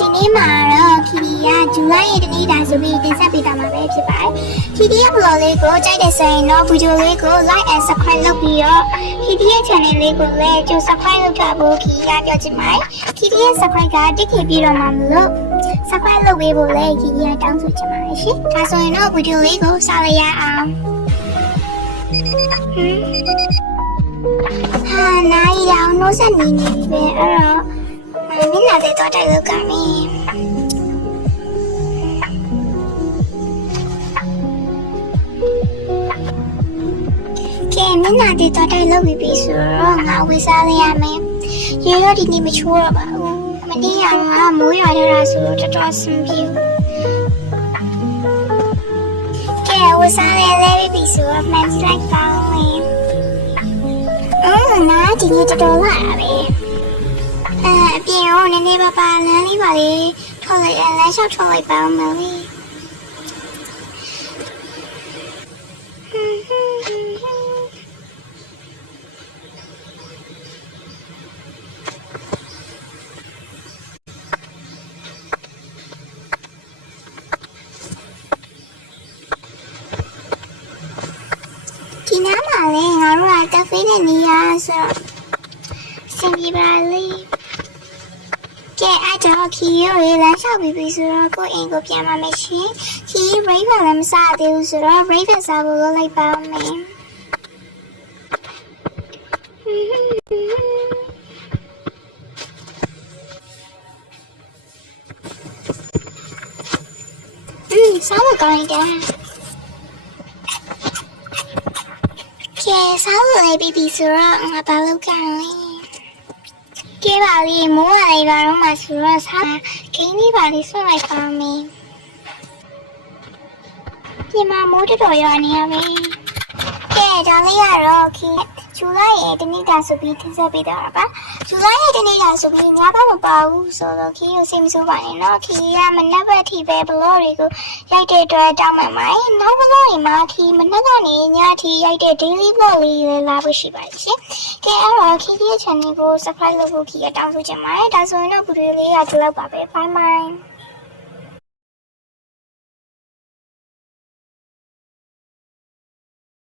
ဒီနေ့မှာတော့ခီဒီကဇူလိုင်ရဲ့တနေ့တာဆိုပြီးတင်ဆက်ပေးတာမှာပဲဖြစ်ပါတယ်ခီဒီရဲ့ blog လေးကိုကြိုက်တဲ့ဆိုရင်တော့ဗီဒီယိုလေးကို like and subscribe လုပ်ပြီးတော့ခီဒီရဲ့ channel လေးကိုလည်းကြို subscribe လုပ်ကြဖို့ခီဒီကပြောချင်ပါတယ်ခီဒီရဲ့ subscribe ကတိကျပြီးတော့မှမလို့ subscribe လုပ်ပေးဖို့လည်းခီဒီကတောင်းဆိုချင်ပါတယ်ရှင်ဒါဆိုရင်တော့ဗီဒီယိုလေးကိုစလိုက်ရအောင်ဟာနိုင်ရောင်နှုတ်ဆက်နေနေပြီပဲအဲ့တော့မျက်နှာသေးတော့တိုက်လို့ကမ်းပြီကဲမျက်နှာသေးတော့တိုက်လို့ပြီဆိုတော့ငါဝေစားလိုက်ရမယ်ရေတော့ဒီနေ့မချိုးတော့ပါဘူးမနေ့ကငါမိုးရွာထားတာဆိုတော့တော်တော်ဆင်ပြေကဲဝေစားလိုက်လဲပြီဆိုတော့မှန်လိုက်ပါမယ်နားဒီနေ့တော်တော်လာပဲအပြင်ရောနည်းနည်းပါပါလမ်းလေးပါလေထွက်လိုက်လမ်းလျှောက်ထွက်လိုက်ပါဦးမလေးဒီနားမှာလေငါတို့ကကဖေးနဲ့နေရဆိုတော့စင်ပြေပါလေကဲအားတော့ခီရိုရေလမ်းလျှောက်ပြီးပြီဆိုတော့ကိုအိမ်ကိုပြန်มาမယ်ရှင်ခီရိတ်ပါလည်းမစားသေးဘူးဆိုတော့ရိတ်ပဲစားဖို့လုပ်လိုက်ပါမယ်စားလို့ကောင်းတယ်ကဲစားလို့လည်းပြီးပြီဆိုတော့ငါဘာလုပ်ကြလဲကဲပါလေမိုးရလေးပါတော့မှဆိုတော့စားခင်းလေးပါလေးဆွတ်လိုက်ပါမယ်ဒီမှာမိုးတော်ရွာနေရပဲကဲဒါလေးကတော့ခင်းဇူလိုင်ရဲ့တနေ့တာဆိုပြီးတင်ဆက်ပေးတာပါဇူလိုင်ရဲ့တနေ့တာဆိုပြီးငါဘာမပါဘူးဆိုတော့ခင်းကိုစိတ်မဆိုးပါနဲ့နော်ခင်းကမနက်ဘက်ထိပဲဘလော့တွေကိုရိုက်တဲ့အတွက်တောင်းမှမိုင်းနောက်ဘလော့တွေမှာခင်းမနက်ကနေညထိရိုက်တဲ့ daily vlog လေးတွေလာဖို့ရှိပါတယ်ရှင်ကဲအဲ့တော့ခင်းရဲ့ channel ကို subscribe လုပ်ဖို့ခင်းကတောင်းဆိုချင်ပါတယ်ဒါဆိုရင်တော့ဗီဒီယိုလေးကဒီလောက်ပါပဲ bye bye